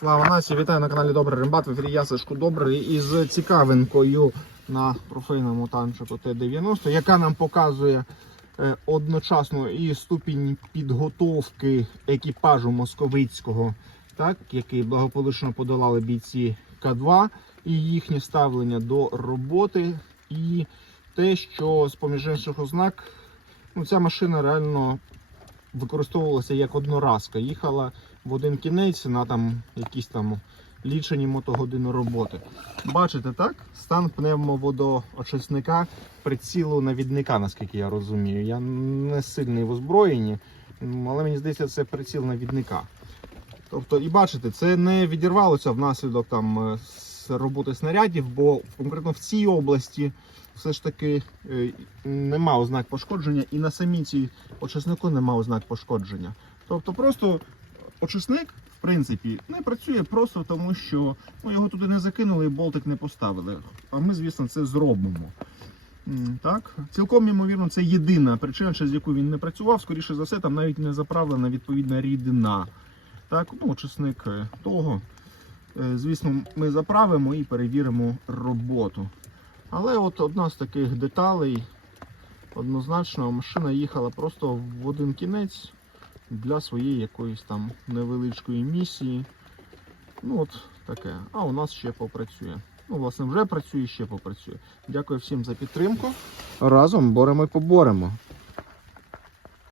Слава нації, вітаю на каналі Добрий Рембат. В ефірі я Сашко Добрий із цікавинкою на трофейному танчику Т-90, яка нам показує е, одночасно і ступінь підготовки екіпажу московицького, так, який благополучно подолали бійці К2, і їхнє ставлення до роботи, і те, що з поміж інших ознак, ну, ця машина реально використовувалася як одноразка. Їхала в один кінець на там якісь там лічені мотогодини роботи. Бачите, так? Стан пневмоводоочисника прицілу навідника, наскільки я розумію. Я не сильний в озброєнні, але мені здається, це приціл навідника. Тобто, і бачите, це не відірвалося внаслідок там е, з роботи снарядів, бо конкретно в цій області все ж таки е, нема ознак пошкодження, і на самій цій очиснику нема ознак пошкодження. Тобто просто очисник, в принципі, не працює просто тому, що ну, його туди не закинули і болтик не поставили. А ми, звісно, це зробимо. Так, цілком ймовірно, це єдина причина, через яку він не працював. Скоріше за все, там навіть не заправлена відповідна рідина. Так, ну, очисник е, того. Е, Звісно, ми заправимо і перевіримо роботу. Але от одна з таких деталей, однозначно, машина їхала просто в один кінець для своєї якоїсь там невеличкої місії. Ну от таке. А у нас ще попрацює. Ну, власне, вже працює, ще попрацює. Дякую всім за підтримку. Разом боремо і поборемо.